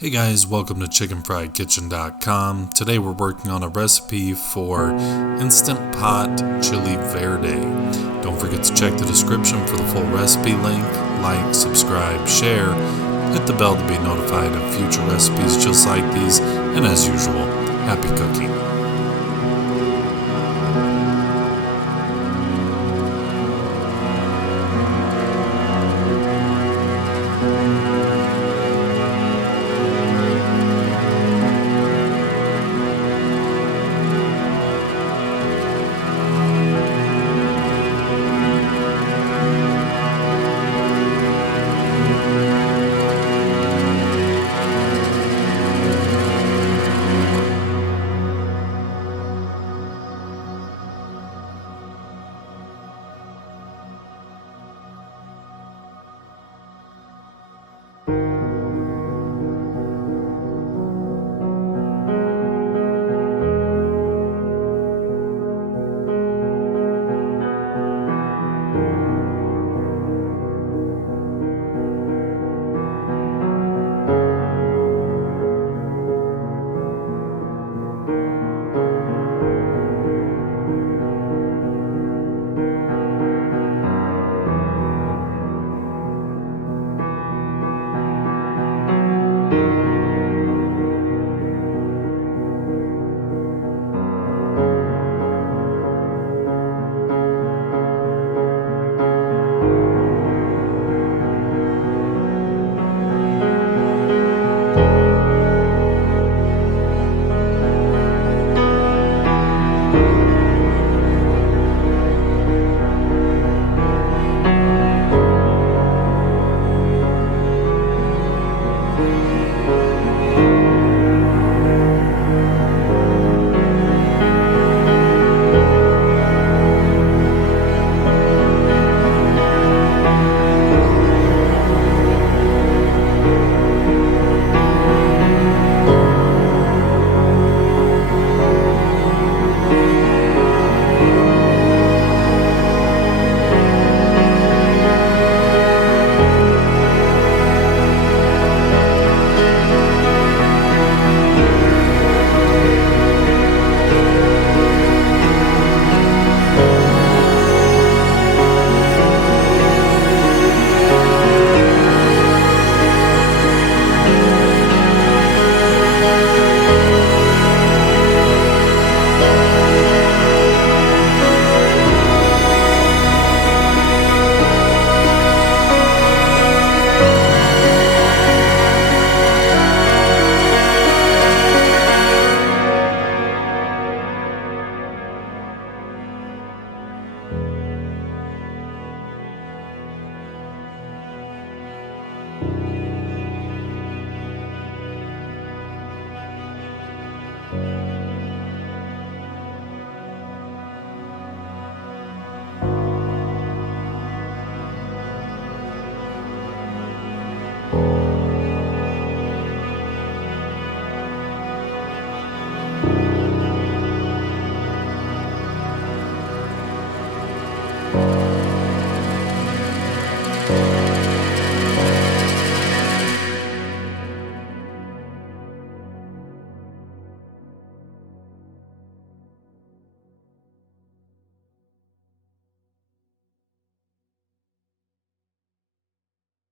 Hey guys, welcome to chickenfriedkitchen.com. Today we're working on a recipe for Instant Pot Chili Verde. Don't forget to check the description for the full recipe link. Like, subscribe, share, hit the bell to be notified of future recipes just like these, and as usual, happy cooking.